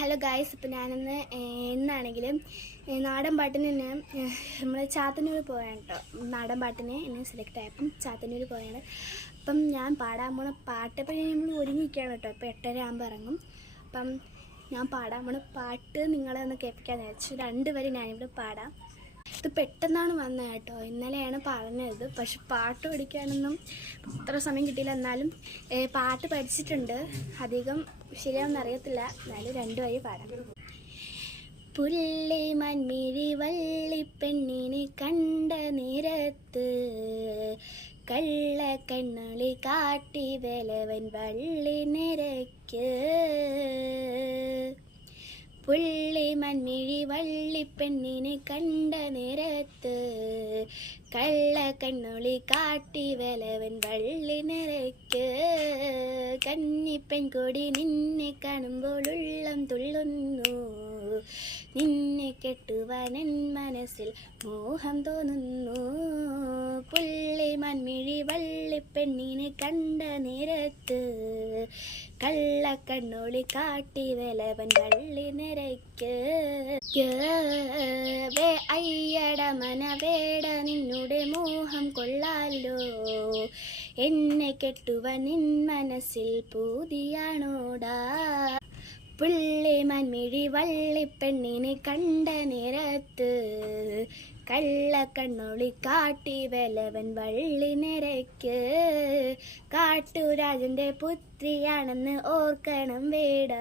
Hello guys, ഇപ്പോൾ ഞാനിന്ന് എന്നാണെങ്കിലും നാടൻ പാട്ടിന് തന്നെ നമ്മൾ ചാത്തന്നൂർ പോയാണ് കേട്ടോ. നാടൻ പാട്ടിന് എന്നെ സെലക്ട് ആയപ്പം ചാത്തന്നൂർ പോയാണ്. അപ്പം ഞാൻ പാടാൻ പോണ പാട്ട് ഇപ്പം നമ്മൾ ഒരുങ്ങിയിരിക്കുകയാണ് കേട്ടോ. ഇപ്പോൾ 8:30 ആകുമ്പോൾ ഇറങ്ങും. അപ്പം ഞാൻ പാടാൻ പോണ പാട്ട് നിങ്ങളെ ഒന്ന് കേൾപ്പിക്കാമെന്ന് വെച്ചു. 2 വരി ഞാനിവിടെ പാടാം. ഇത് പെട്ടെന്നാണ് വന്നത് കേട്ടോ. ഇന്നലെയാണ് പറഞ്ഞത്. പക്ഷെ പാട്ട് പഠിക്കാനൊന്നും അത്ര സമയം കിട്ടിയില്ല. എന്നാലും പാട്ട് പഠിച്ചിട്ടുണ്ട്. അധികം ശരിയാണെന്ന് അറിയത്തില്ല. എന്നാലും 2 വരി പാടാം. പുള്ളി മൺമിഴി വള്ളിപ്പെണ്ണിനെ കണ്ട നേരത്ത് കള്ള കണ്ണുളി കാട്ടി വേലവൻ വള്ളി നിരക്ക്. പുള്ളി മൺമിഴി വള്ളിപ്പെണ്ണിനെ കണ്ട നേരത്ത് കള്ള കണ്ണുളി കാട്ടി വേലവൻ വള്ളി നിരക്ക്. കന്നിപ്പെൺകൊടി നിന്നെ കാണുമ്പോൾ ഉള്ളം തുള്ളുന്നു, നിന്നെ കെട്ടുവാൻ എൻ മനസ്സിൽ മോഹം തോന്നുന്നു. പുള്ളി മൺമിഴി വള്ളിപ്പെണ്ണിനെ കണ്ട നേരത്ത് കള്ള കണ്ണൊളി കാട്ടി വേലവൻ വള്ളി നിരക്ക്. അയ്യട മനവേട നിന്നുടെ മോഹം കൊള്ളാലോ, എന്നെ കെട്ടുവാൻ നിൻ മനസ്സിൽ പൂതിയാണോടാ. പുള്ളി മൺമിഴി വള്ളിപ്പെണ്ണിനെ കണ്ട നേരത്ത് കള്ള കണ്ണൊളി കാട്ടി വേലവൻ വള്ളി നിരക്ക്. കാട്ടുരാജന്റെ പുത്രിയാണെന്ന് ഓർക്കണം വേട,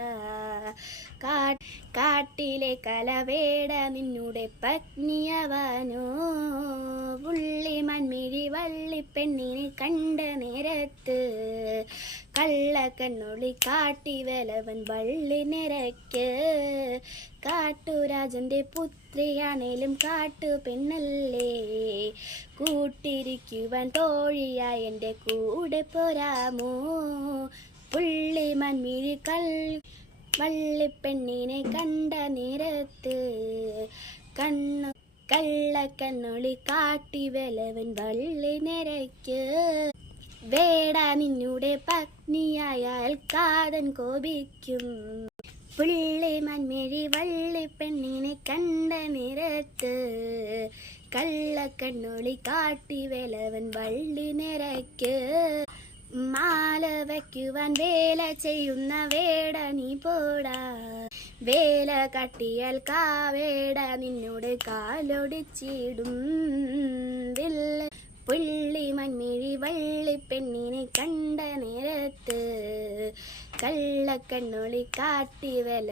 കാട്ടിലെ കലവേട നിന്നുടെ പത്നിയവാനോ. പുള്ളി മൺമിഴി വള്ളിപ്പെണ്ണിനെ കണ്ട നേരത്ത് കള്ള കണ്ണൊളി കാട്ടി വേലവൻ വള്ളി നിരക്ക്. കാട്ടുരാജന്റെ പുത്രിയാണേലും കാട്ടു പെണ്ണല്ലേ, കൂട്ടിരിക്കുവാൻ തോഴിയായി എൻ്റെ കൂടെ പോരാമോ. പുള്ളി മൺമിഴി വള്ളിപ്പെണ്ണിനെ കണ്ട നേരത്ത് കള്ള കണ്ണൊളി കാട്ടി വേലവൻ വള്ളി നിരക്ക്. വേട നിന്നുടെ പത്നിയായാൽ കാതൻ കോപിക്കും. പുള്ളി മൺമിഴി വള്ളിപ്പെണ്ണിനെ കണ്ട നേരത്ത് കള്ള കണ്ണൊളി കാട്ടി വേലവൻ വള്ളി നിരക്ക്. മാല വയ്ക്കുവാൻ വേല ചെയ്യുന്ന വേട നീ പോടാ, വേല കട്ടിയാൽ കാവേട നിന്നോട് കാലൊടിച്ചിടും. പുള്ളി മൺമിഴി വള്ളിപ്പെണ്ണിനെ കണ്ട നേരത്ത് കള്ള കണ്ണൊളി കാട്ടി വേല